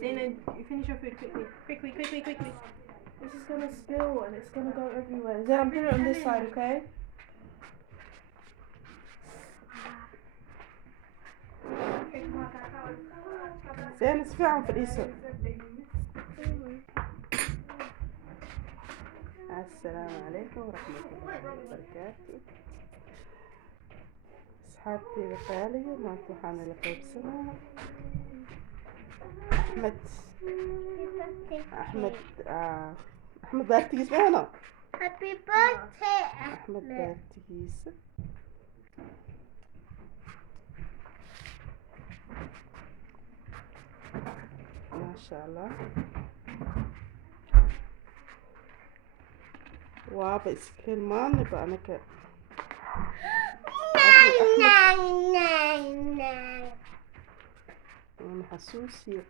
Zayna, you finish your food quickly. Quickly, quickly, quickly. This is gonna spill and it's gonna go everywhere. Zayna, put it on this side, okay? زين اسمعهم في الاسم. السلام عليكم ورحمة الله وبركاته. أصحابتي الغالية ما توحنا لقيت سنة. أحمد بارتيس هنا. Happy birthday أحمد بارتيس. ما شاء الله. وبس كلمان نبقى أنا Nine. أنا حسوسي.